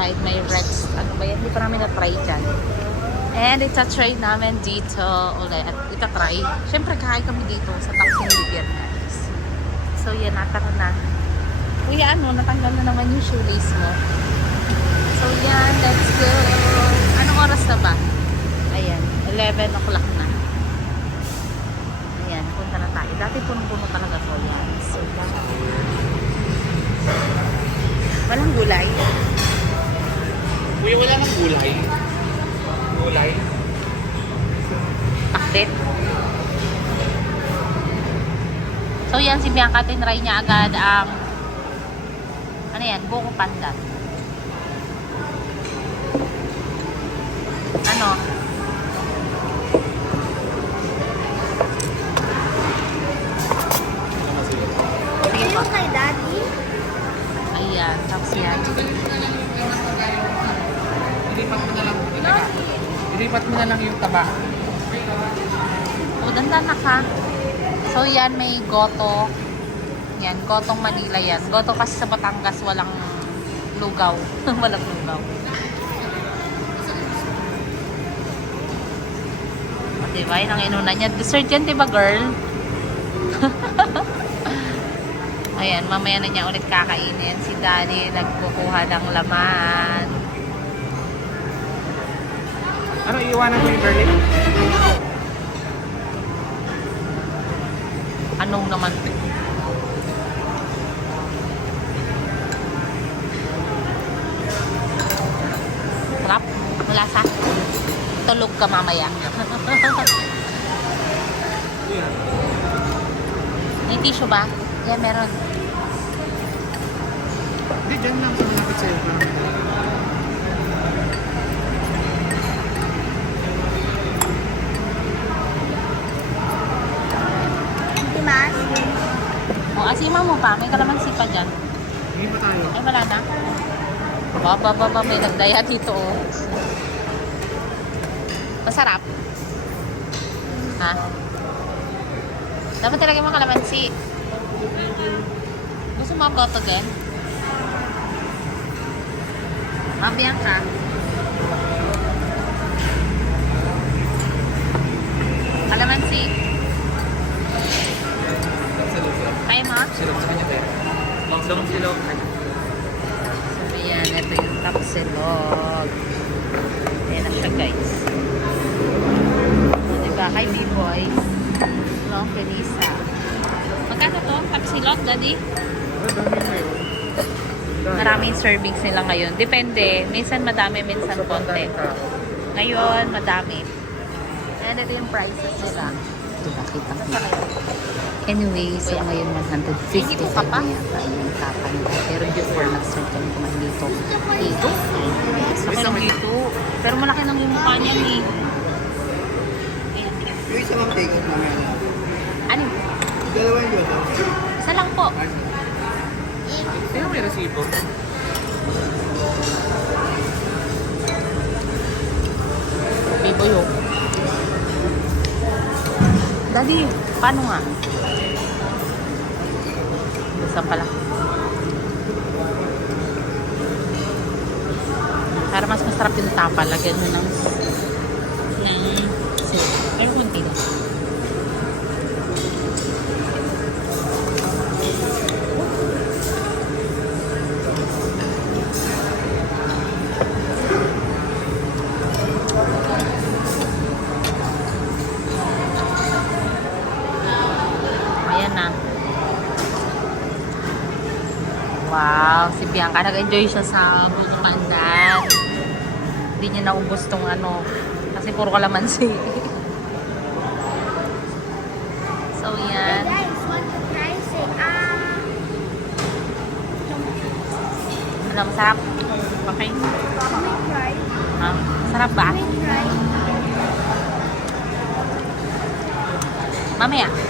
side, may Rex. Ano ba yan? Hindi pa namin na-try dyan. And ita-try namin dito ulit. Ita-try. Siyempre, kakain kami dito sa Taksin Bigyan, guys. So, yan. Nataka na. Kuya, ano? Natanggal na naman yung shoelace mo. So, yan. Let's go. Anong oras na ba? Ayan. 11 o'clock na. Ayan. Punta na tayo. Dati punong-puno talaga to. Yan. So, walang gulay. Uy, wala nang gulay. Gulay? Pakbet. So yan, si Bianca tinry niya agad ang ano yan, buko pandan. Ano? Sige po. Kay Daddy? Ayan, tapos yan. Ilipat mo na lang yung taba. O, dandan na ka. So yan, may goto. Yan, gotong Manila yan. Goto kasi sa Batangas walang lugaw. Walang lugaw. O, diba? Yun ang inuna niya. Dessert yan, diba girl? Ayan, mamaya na niya ulit kakainin. Si Daddy nagkukuha ng laman. Ano, iiwanan mo yung garlic? Anong naman? Sarap? Malasa? Tulog ka mamaya. May tissue ba? Yan, meron. Hindi, dyan lang sa malapit sa'yo. Timas? O, asima mo pa. May kalamansi pa dyan. Hindi pa tayo. Ay, wala na. Baba, may nagdaya dito, oh. Masarap. Ha? Dapat talaga mga kalamansi. Gusto mo ako ito din? Mabiyang ka. Kalamansi. Kaya mo? Silog sa kanya tayo. Long silog. So, yan. Ito yung tapsilog. Ayan na siya, guys. So, diba? Kay B-Boy. Long Felisa. Magkano to? Tapsilog, Daddy? Maraming servings nila ngayon. Depende. Minsan madami, minsan konti. Ngayon, madami. And ito yung prices nila. Diba, kita ko. Saan kayo? Anyway, so ngayon Hindi po 155 ka pa? na yata yung kapanda. Pero before nag-start kami kumain dito, 8. Gusto ko lang dito. Pero malaki lang yung mukha niya ni. Ayan. Yung isa mong take out namin. Ano? Dalawa yun. Isa lang po. Sino may resibo? Biboy oh. Daddy, paano nga? Isa pala. Para mas masarap yung tapa. Lagyan mo ng pero kunti lang. Ayan na. Wow, si Bianca nag-enjoy siya sa buko pandan. Hindi niya naubos tong ano kasi puro kalamansi. So yan. Guys, want to try say Ano, masarap? Okay. may try. Ha? Sarap ba? May try. Mamaya.